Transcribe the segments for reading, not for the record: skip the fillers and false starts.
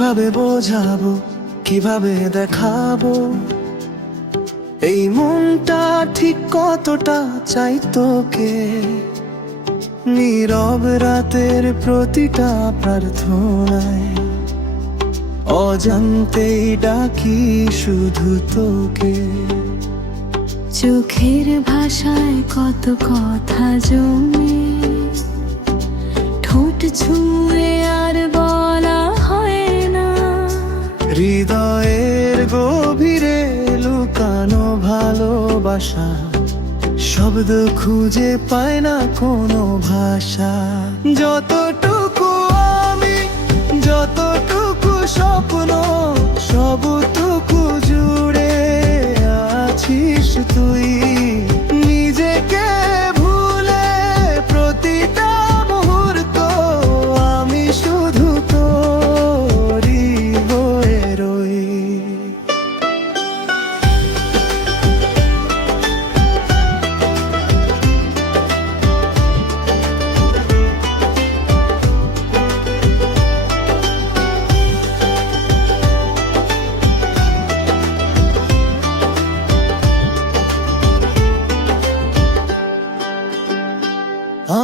কিভাবে বোঝাবো, কিভাবে দেখাবো এই মনটা ঠিক কতটা চাই তোকে। নীরব রাতের প্রতিটা প্রার্থনায় অজান্তেই ডাকি শুধু তোকে। চোখের ভাষায় কত কথা জমে, ঠোঁট ছুঁয়ে আর বলা হয় না। হৃদয়ের গভীরে লুকানো ভালোবাসা, শব্দ খুঁজে পায় না কোনো ভাষা। যতটুকু আমি, যতটুকু স্বপ্ন, সবটুকু জুড়ে আছিস তুই। নিজেকে ভুলে প্রতিটা মুহূর্ত আমি শুধু তোরই হয়ে রই।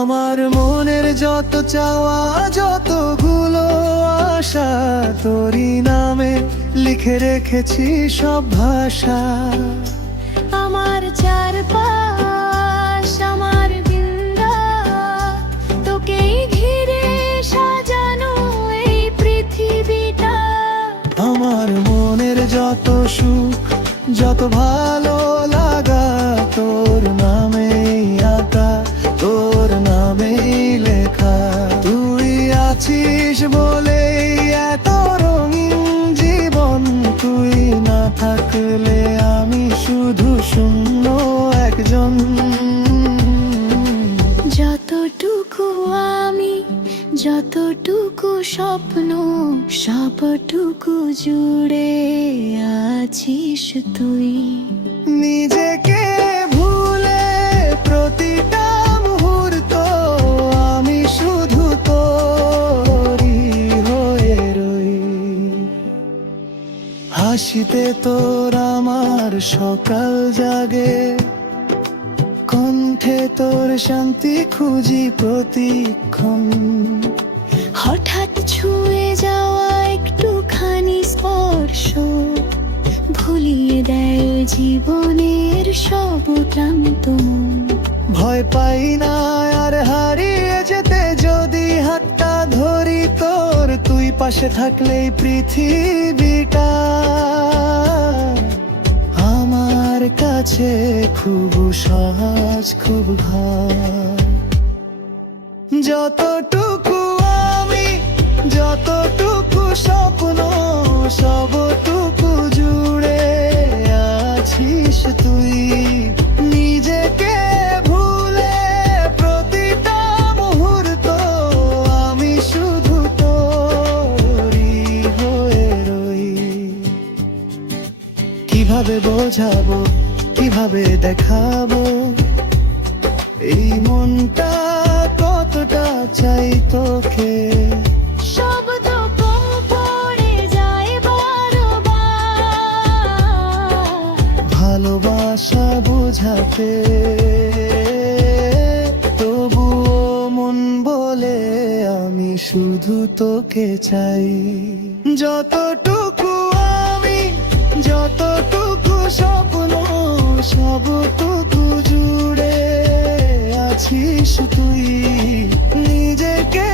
আমার মনের যত চাওয়া, যতগুলো আশা, তোরই নামে লিখে রেখেছি সব ভাষা। আমার চারপাশ, আমার বিন্দা, তোকেই ঘিরে সাজানো এই পৃথিবীটা। আমার মনের যত সুখ, যত ভালো লাগা, তোর নামেই আঁকা, তোর নামেই লেখা। তুই আছিস বলেই এত রঙিন জীবন, তুই না থাকলে আমি শুধু শূন্য একজন। যতটুকু আমি, যতটুকু স্বপ্ন, সবটুকু জুড়ে আছিস তুই। নিজেকে ভুলে প্রতিটা মুহূর্ত আমি শুধু তোরই হয়ে রই। হাসিতে তোর আমার সকাল জাগে, কণ্ঠে তোর শান্তি খুঁজি প্রতিক্ষণ। হঠাৎ ছুঁয়ে যাওয়া একটুখানি স্পর্শ ভুলিয়ে দেয় জীবনের সব ক্লান্ত মন। ভয় পাই না আর হারিয়ে যেতে, যদি হাতটা ধরি তোর, তুই পাশে থাকলেই পৃথিবীটা আমার কাছে খুব সহজ, খুব ঘর। যতটুকু আমি, যতটুকু স্বপ্ন, সবটুকু জুড়ে আছিস তুই। নিজেকে ভুলে প্রতিটা মুহূর্ত আমি শুধু তোরই হয়ে রই। কিভাবে বোঝাবো, কিভাবে দেখাবো এই মনটা কতটা চাই তোকে। শব্দ কম পড়ে যায় বারবার, ভালোবাসা বোঝাতে, তবুও মন বলে আমি শুধু তোকে চাই। যতটুকু আমি, যতটুকু স্বপ্ন, সবটুকু জুড়ে আছিস তুই। নিজেকে